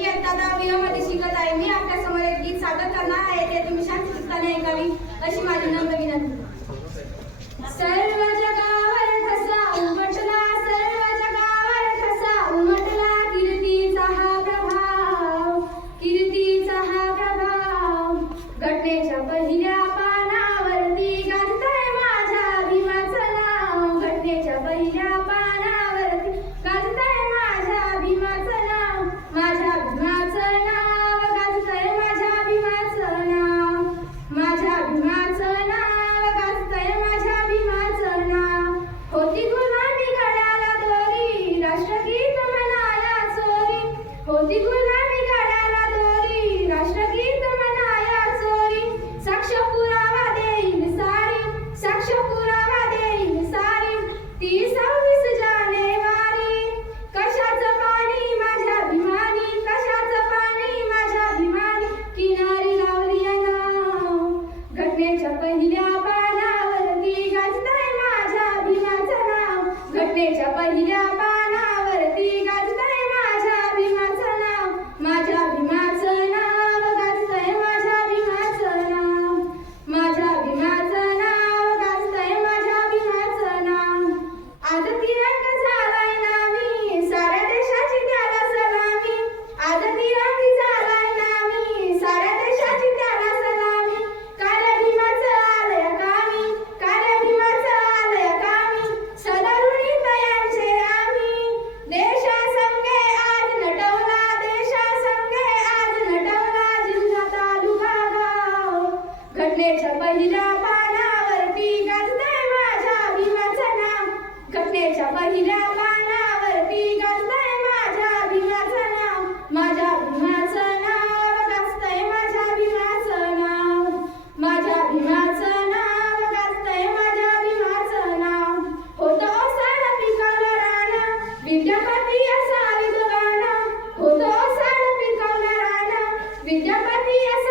इयत्ता दहावीमध्ये शिकत आहे. मी आपल्यासमोर एक गीत सादर करणार आहे. ते तुम्ही शांत चित्ताने ऐकावी अशी माझी नम्र विनंती. होती गुलाबी दोरी राष्ट्रगीत म्हणाया चोरी. साक्ष पुरावा देईन सारी साक्ष पुरावा देईन सारी ती सव्वीस जानेवारी कशाचं पाणी माझ्या भीमानी कशाचं पाणी माझ्या किनारी लावली नाव घटनेच्या पहिल्या पानावरती गाजतंय माझ्या भीमाचं नाव. घटनेच्या पहिल्या घटनेच्या पहिल्या पानावरती गाजतंय माझ्या भीमाचं नाव घटनेच्या पहिल्या पानावरती गाजतंय माझ्या भीमाचं नाव माझ्या भीमाचं नाव गाजतंय माझ्या भीमाचं नाव माझ्या भीमाचं नाव गाजतंय माझ्या भीमाचं नाव होतं ओसाड पिकवलं रान विद्यापती असावी गाणं. होतं ओसाड पिकवलं रान विद्यापती असा